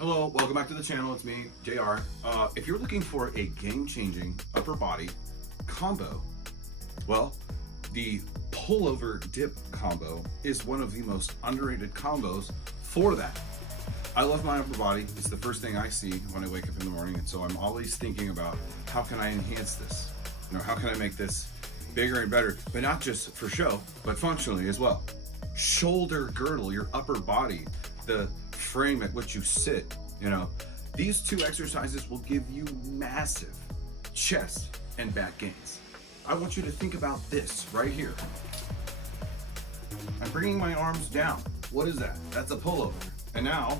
Hello, welcome back to the channel. It's me, JR. If you're looking for a game-changing upper body combo, well, the pullover dip combo is one of the most underrated combos for that. I love my upper body. It's the first thing I see when I wake up in the morning, and so I'm always thinking about how can I enhance this? How can I make this bigger and better, but not just for show, but functionally as well. Shoulder girdle, your upper body, the frame at which you sit, these two exercises will give you massive chest and back gains. I want you to think about this right here. I'm bringing my arms down. What is that? That's a pullover. And now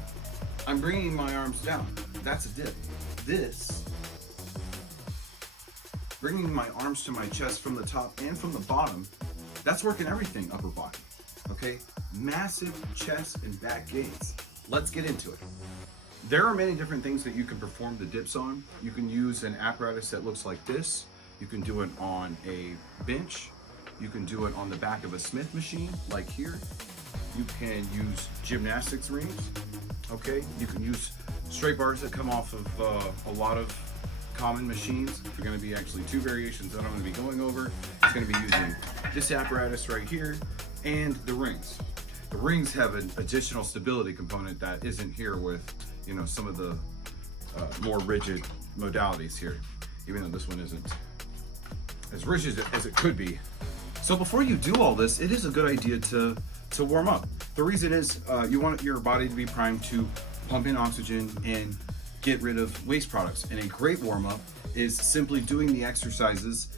I'm bringing my arms down. That's a dip. This, bringing my arms to my chest from the top and from the bottom, that's working everything upper body. Okay, massive chest and back gains. Let's get into it. There are many different things that you can perform the dips on. You can use an apparatus that looks like this. You can do it on a bench. You can do it on the back of a Smith machine, like here. You can use gymnastics rings, okay? You can use straight bars that come off of a lot of common machines. There are gonna be actually two variations that I'm gonna be going over. It's gonna be using this apparatus right here and the rings. The rings have an additional stability component that isn't here with, some of the more rigid modalities here, even though this one isn't as rigid as it could be. So before you do all this, it is a good idea to warm up. The reason is you want your body to be primed to pump in oxygen and get rid of waste products. And a great warm up is simply doing the exercises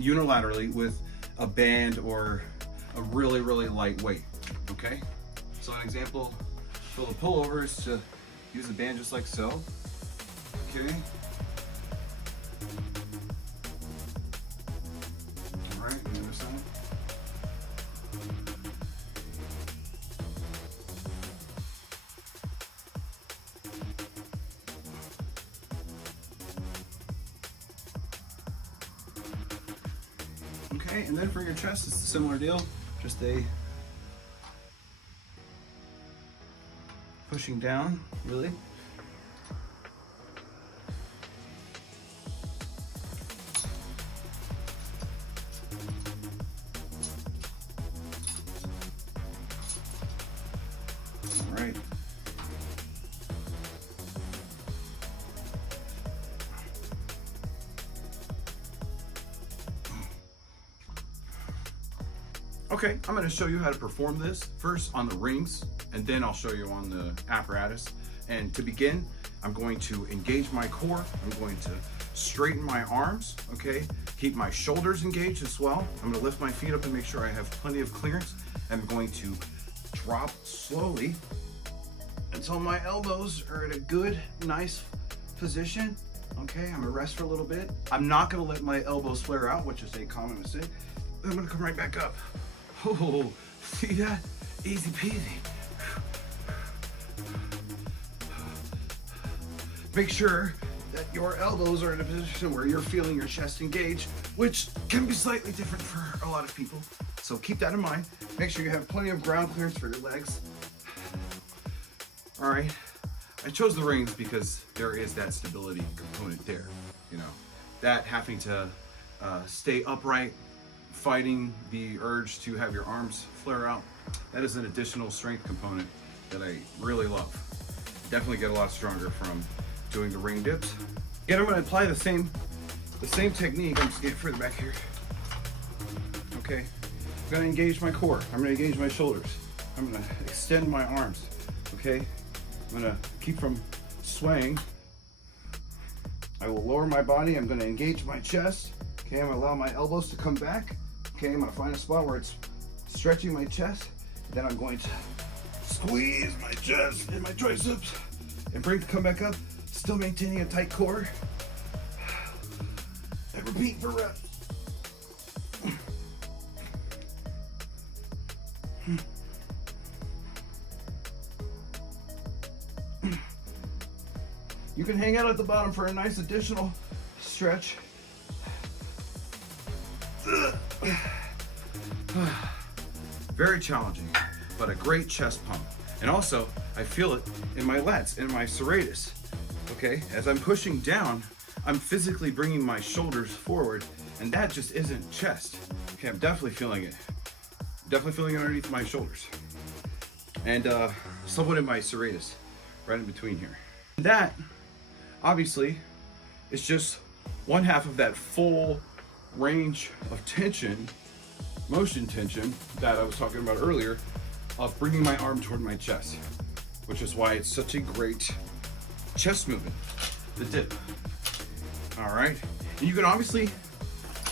unilaterally with a band or a really, really light weight, okay? So an example for the pullovers, to use a band just like so, okay? All right, on the other side. Okay, and then for your chest, it's a similar deal. Just a pushing down, really. All right. Okay, I'm going to show you how to perform this first on the rings, and then I'll show you on the apparatus. And to begin, I'm going to engage my core. I'm going to straighten my arms, okay? Keep my shoulders engaged as well. I'm going to lift my feet up and make sure I have plenty of clearance. I'm going to drop slowly until my elbows are at a good, nice position. Okay, I'm gonna rest for a little bit. I'm not gonna let my elbows flare out, which is a common mistake. I'm gonna come right back up. Oh, see that? Easy peasy. Make sure that your elbows are in a position where you're feeling your chest engage, which can be slightly different for a lot of people. So keep that in mind. Make sure you have plenty of ground clearance for your legs. All right, I chose the rings because there is that stability component there. That having to stay upright, fighting the urge to have your arms flare out, that is an additional strength component that I really love. Definitely get a lot stronger from doing the ring dips. Again, I'm going to apply the same technique. I'm just getting further back here. Okay, I'm going to engage my core. I'm going to engage my shoulders. I'm going to extend my arms. Okay, I'm going to keep from swaying. I will lower my body. I'm going to engage my chest. Okay, I'm going to allow my elbows to come back. Okay, I'm going to find a spot where it's stretching my chest. Then I'm going to squeeze my chest and my triceps and come back up, still maintaining a tight core. And repeat for reps. You can hang out at the bottom for a nice additional stretch. Very challenging, but a great chest pump. And also, I feel it in my lats and my serratus. Okay, as I'm pushing down, I'm physically bringing my shoulders forward, and that just isn't chest. Okay, I'm definitely feeling it. Definitely feeling it underneath my shoulders. And somewhat in my serratus, right in between here. That, obviously, is just one half of that full range of tension, motion tension, that I was talking about earlier, of bringing my arm toward my chest, which is why it's such a great chest movement, the dip. All right, and you can obviously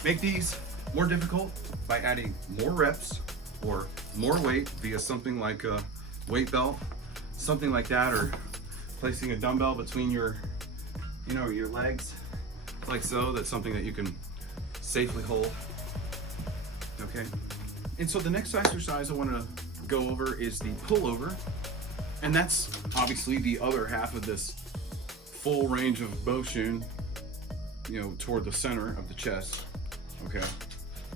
make these more difficult by adding more reps or more weight via something like a weight belt, something like that, or placing a dumbbell between your, your legs, like so. That's something that you can safely hold. Okay, and so the next exercise I want to go over is the pullover, and that's obviously the other half of this full range of motion, toward the center of the chest. Okay,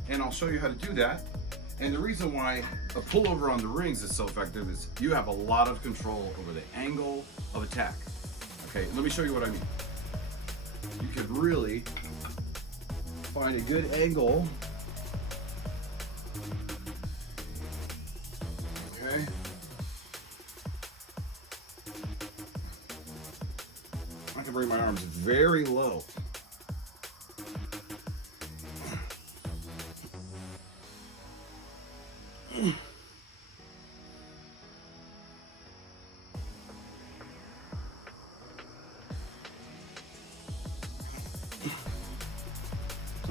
and I'll show you how to do that. And the reason why a pullover on the rings is so effective is you have a lot of control over the angle of attack. Okay, let me show you what I mean. You could really find a good angle. Okay. I can bring my arms very low.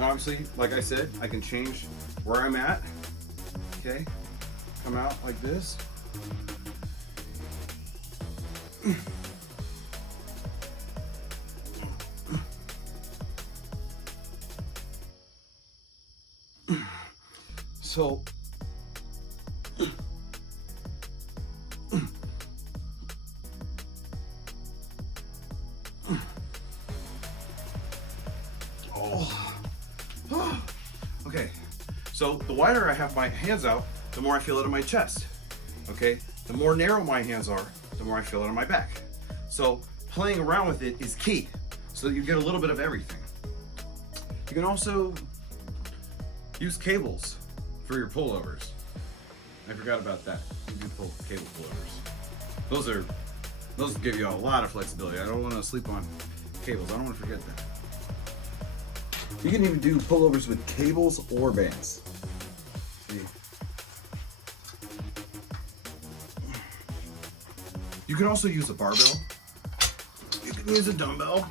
Obviously, like I said, I can change where I'm at. Okay, come out like this. So okay, so the wider I have my hands out, the more I feel it in my chest. Okay, the more narrow my hands are, the more I feel it on my back. So playing around with it is key, so that you get a little bit of everything. You can also use cables for your pullovers. I forgot about that. You do pull cable pullovers. Those give you a lot of flexibility. I don't want to sleep on cables. I don't want to forget that. You can even do pullovers with cables or bands. See? You can also use a barbell. You can use a dumbbell.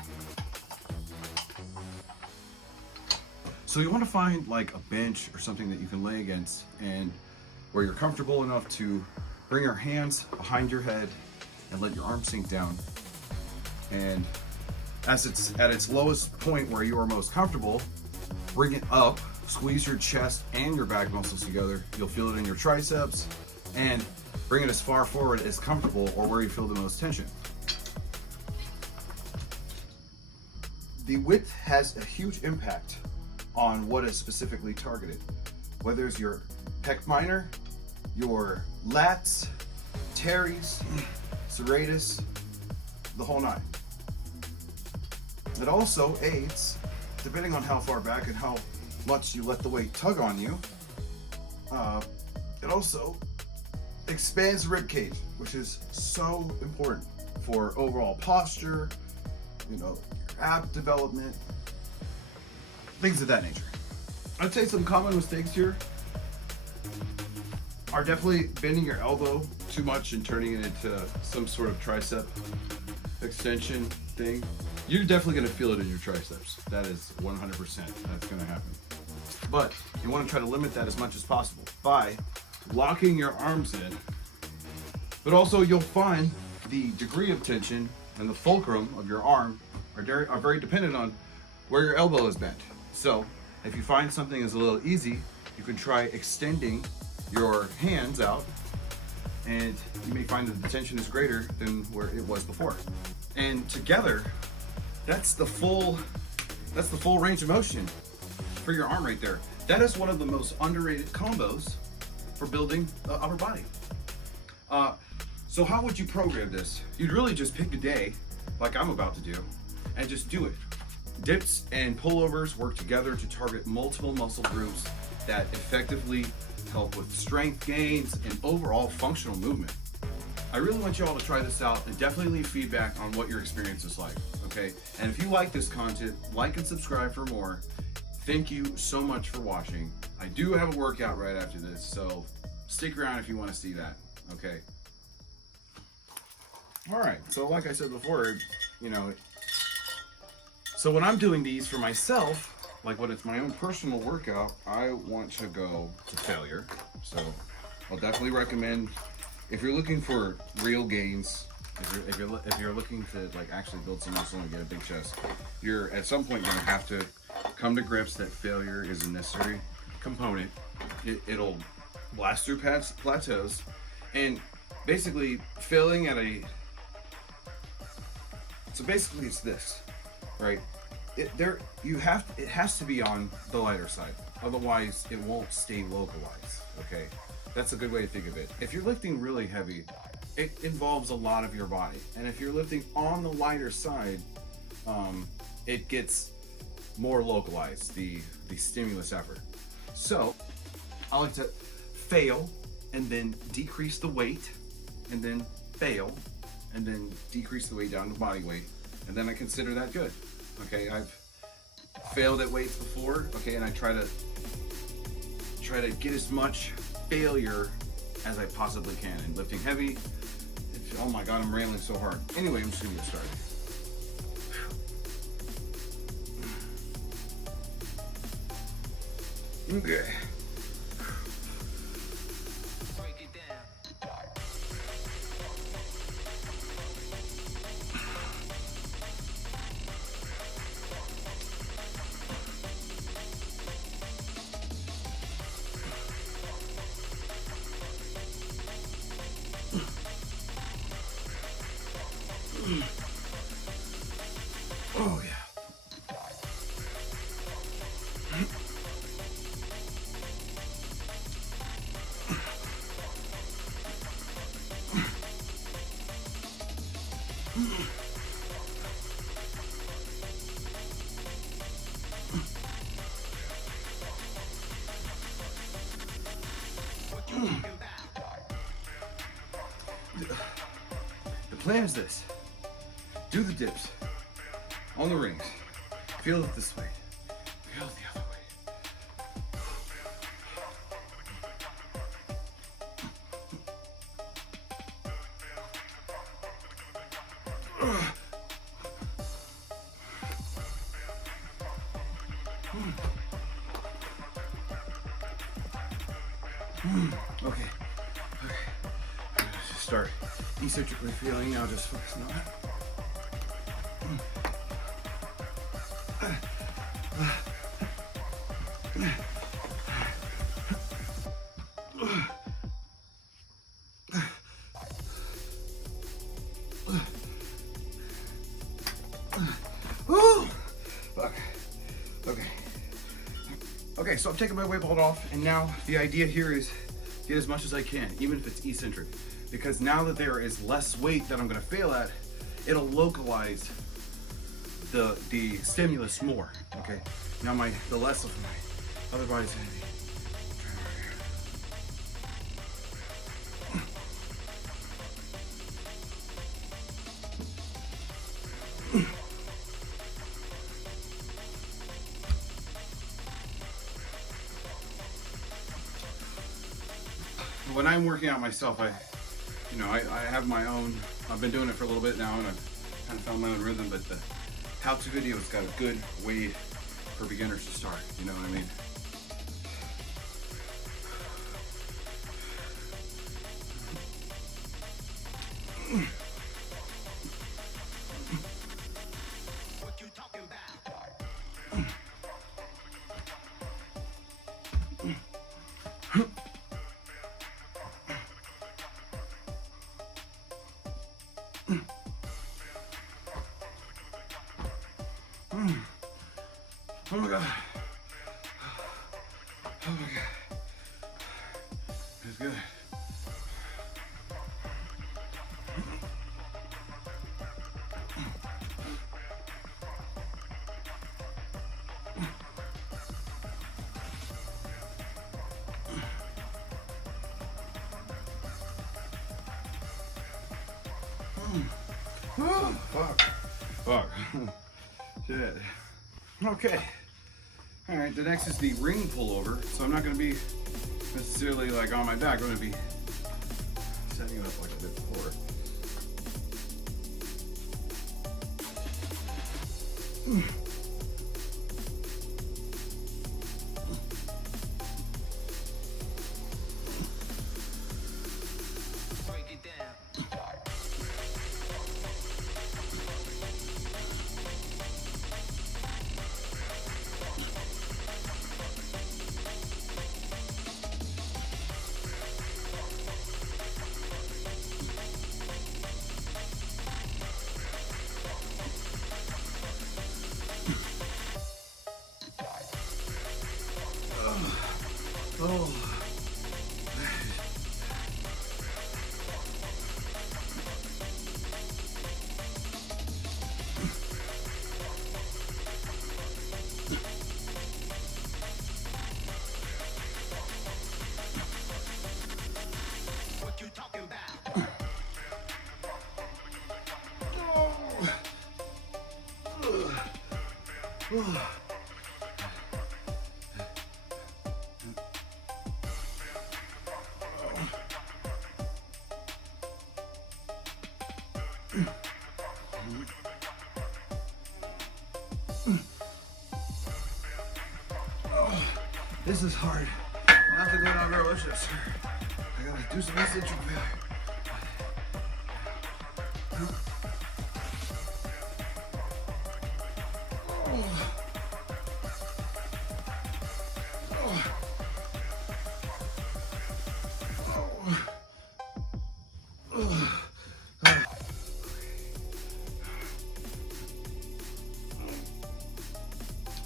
So you want to find like a bench or something that you can lay against, and where you're comfortable enough to bring your hands behind your head and let your arms sink down. And as it's at its lowest point where you are most comfortable, bring it up, squeeze your chest and your back muscles together. You'll feel it in your triceps, and bring it as far forward as comfortable or where you feel the most tension. The width has a huge impact on what is specifically targeted, whether it's your pec minor, your lats, teres, serratus, the whole nine. It also aids, depending on how far back and how much you let the weight tug on you, it also expands the rib cage, which is so important for overall posture, your ab development, things of that nature. I'd say some common mistakes here are definitely bending your elbow too much and turning it into some sort of tricep extension thing. You're definitely going to feel it in your triceps. That is 100% that's going to happen. But you want to try to limit that as much as possible by locking your arms in. But also you'll find the degree of tension and the fulcrum of your arm are very dependent on where your elbow is bent. So if you find something is a little easy, you can try extending your hands out, and you may find that the tension is greater than where it was before. And together, that's the full range of motion for your arm right there. That is one of the most underrated combos for building the upper body. So how would you program this? You'd really just pick a day, like I'm about to do, and just do it. Dips and pullovers work together to target multiple muscle groups that effectively help with strength gains and overall functional movement. I really want you all to try this out and definitely leave feedback on what your experience is like, okay? And if you like this content, like and subscribe for more. Thank you so much for watching. I do have a workout right after this, so stick around if you want to see that, okay? All right, so like I said before, so when I'm doing these for myself, like when it's my own personal workout, I want to go to failure. So I'll definitely recommend, if you're looking for real gains, if you're looking to like actually build some muscle and get a big chest, you're at some point gonna have to come to grips that failure is a necessary component. It'll blast through plateaus, and basically failing at a. So basically, it's this, right? It has to be on the lighter side, otherwise it won't stay localized. Okay, that's a good way to think of it. If you're lifting really heavy, it involves a lot of your body, and if you're lifting on the lighter side, it gets more localized, the stimulus effort. So I like to fail and then decrease the weight, and then fail and then decrease the weight down to body weight, and then I consider that good. Okay, I've failed at weights before, okay, and I try to get as much failure as I possibly can. And lifting heavy, oh my god, I'm railing so hard. Anyway, I'm just gonna get started. Okay. Oh yeah. The plan is this. Do the dips on the rings. Feel it this way. Feel it the other way. Okay. Just start eccentrically feeling. Now just focusing on that. Okay, so I'm taking my weight belt off, and now the idea here is get as much as I can, even if it's eccentric, because now that there is less weight that I'm going to fail at, it'll localize the stimulus more. Okay, now the less of my other body's going to be. When I'm working out myself, I have my own. I've been doing it for a little bit now, and I've kind of found my own rhythm. But the how-to video's got a good way for beginners to start. You know what I mean? What you talking about? Oh my god. Oh my god. That's good. Oh, fuck. Fuck. Shit. Okay. All right, the next is the ring pullover. So I'm not gonna be necessarily like on my back. I'm gonna be setting it up like I did before. Break it down. Oh. What you talking about? This is hard. Not to go down delicious. I gotta do some eccentric failure.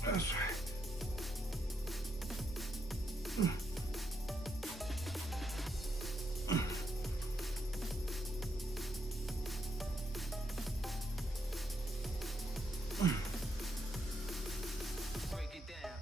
That's right. Break it down.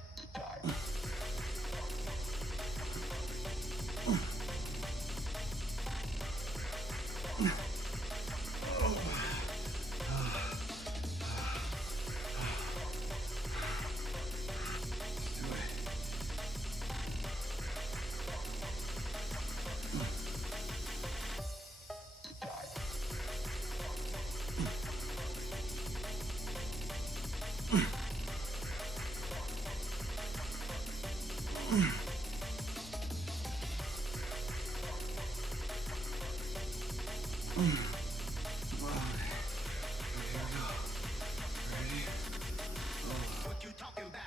What you talking about?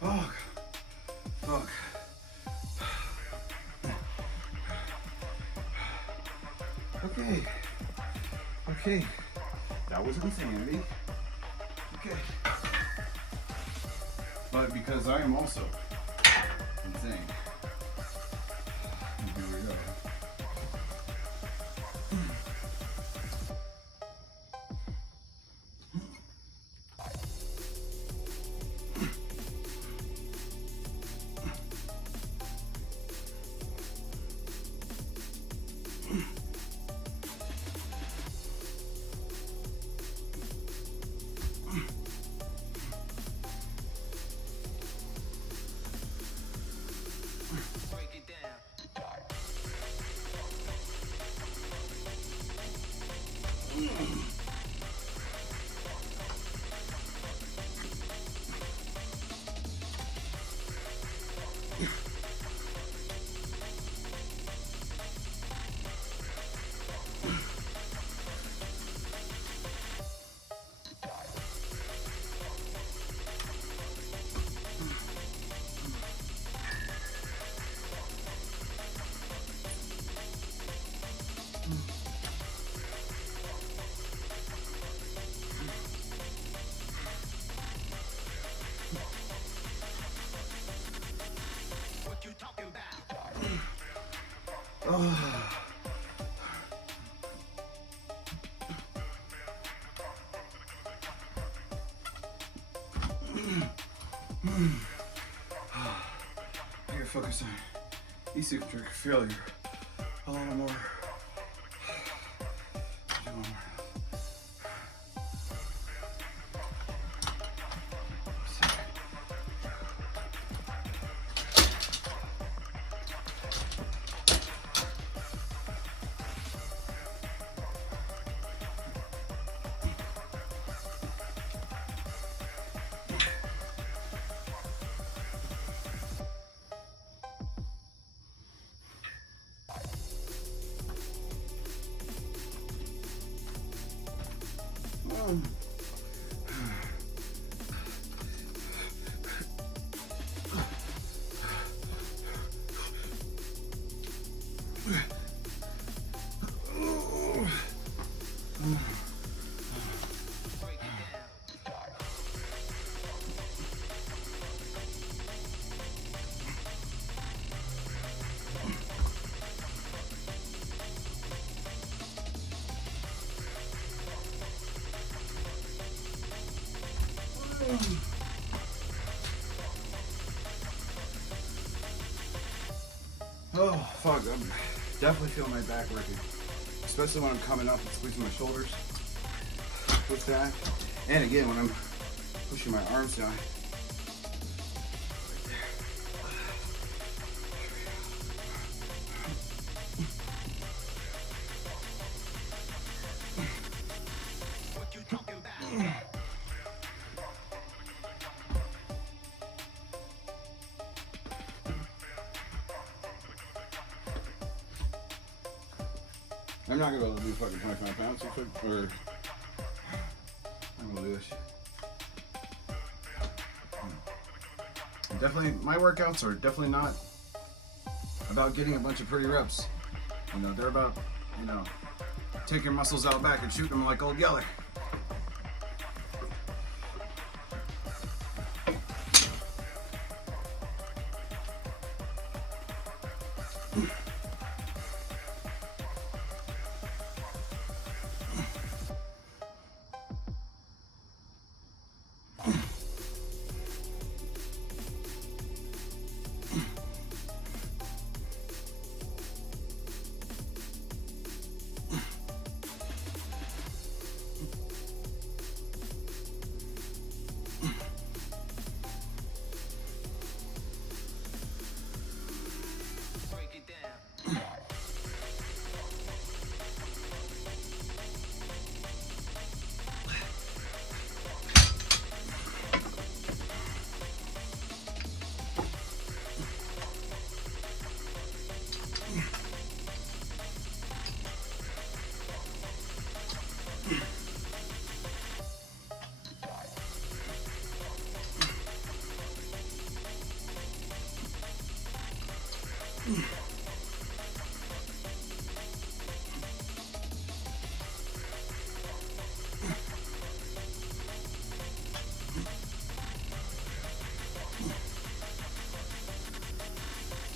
Fuck. Fuck. Okay. Okay. That was insanity. Okay. But because I am also insane. Here we go. Break it down. What you talking about? Oh. focus on eccentric failure a little more. Do one more. Oh, fuck. I'm definitely feeling my back working. Especially when I'm coming up and squeezing my shoulders with that. And again, when I'm pushing my arms down. What you talking about? I'm not gonna be able to do fucking 25 pounds or I'm gonna do this. Definitely, my workouts are definitely not about getting a bunch of pretty reps. You know, they're about, you know, taking your muscles out back and shooting them like old Yeller. Break it down.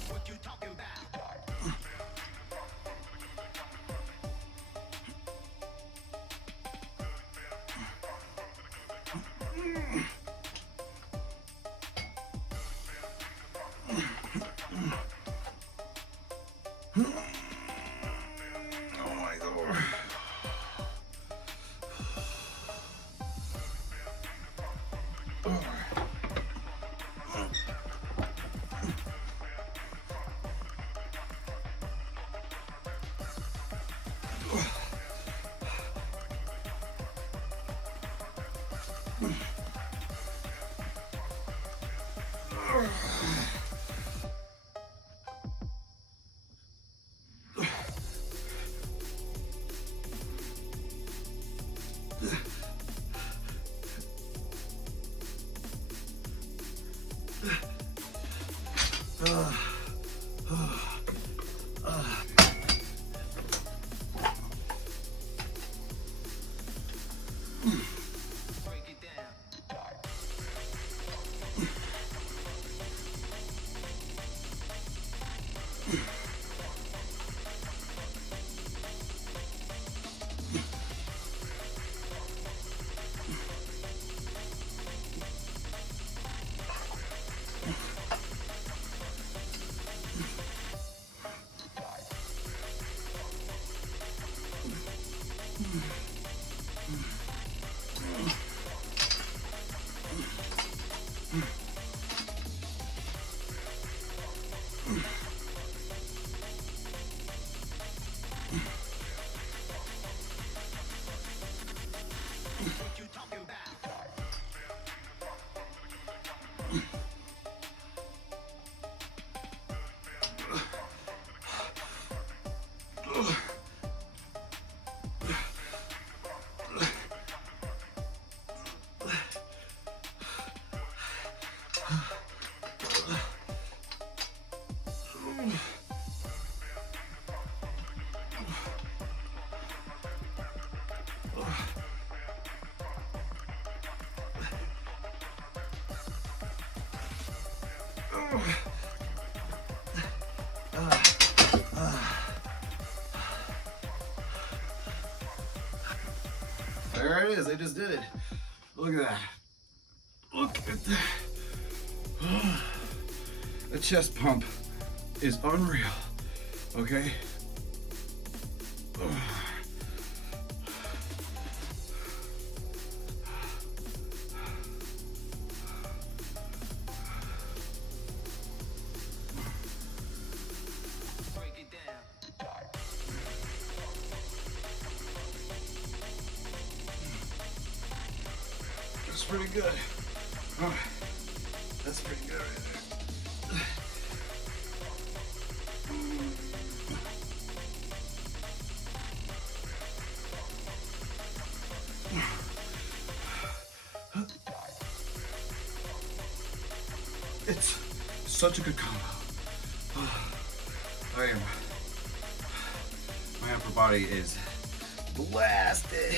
What you talking about? Oh my God. What you talking about? There it is. I just did it. Look at that. Look at that. The chest pump is unreal. Okay? Break it down. That's pretty good. All right. That's pretty good right there. It's such a good combo. My upper body is blasted.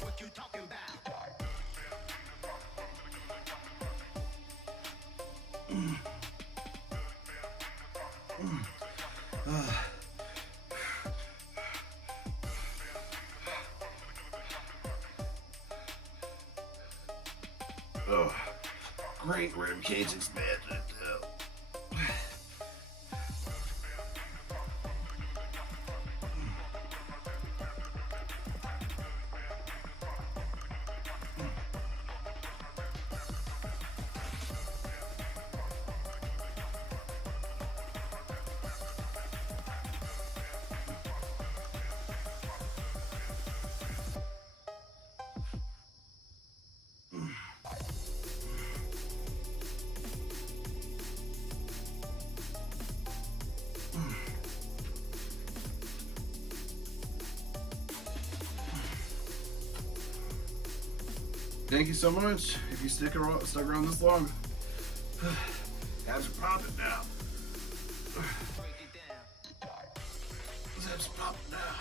What you talking about? Oh, great rib cage expansion. Thank you so much. If you stuck around this long, abs are popping now. Break it down. Those abs are popping now.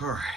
All right.